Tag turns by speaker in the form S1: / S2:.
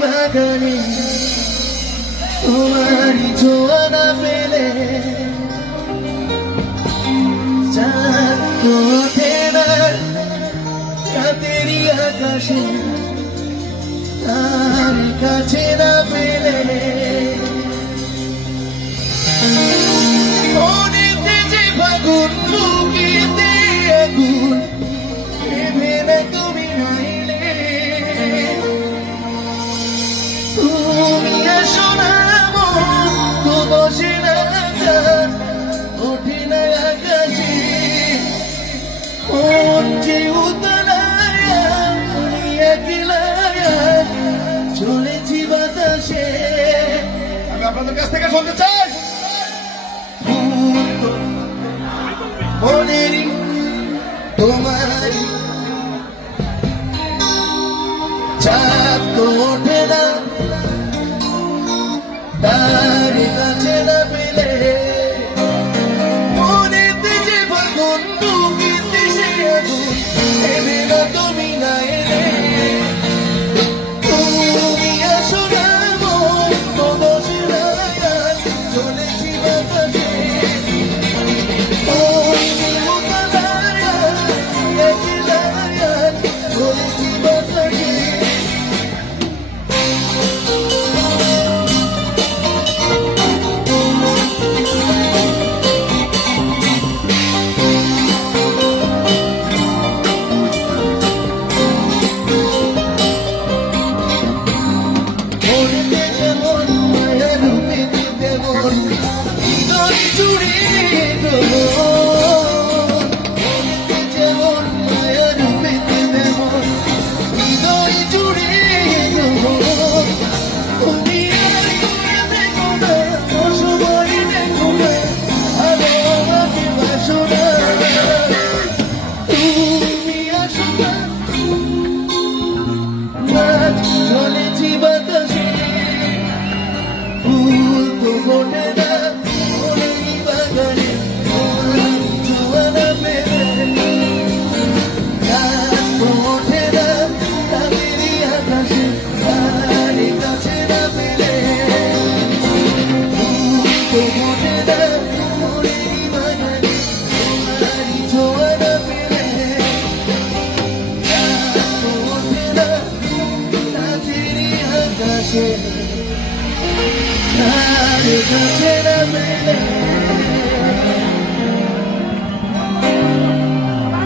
S1: বাগানে তোমার জোয়ানা পেলে রাতেরই আকাশে, তার কাছে না পেলে। মনেতে যে ফাগুন, বুকেতে আগুন
S2: শুনতে চাই?
S1: মনেরই তোমারই চাঁদ তো ওঠে না। জুড়ে তোমার কাছে কাছে না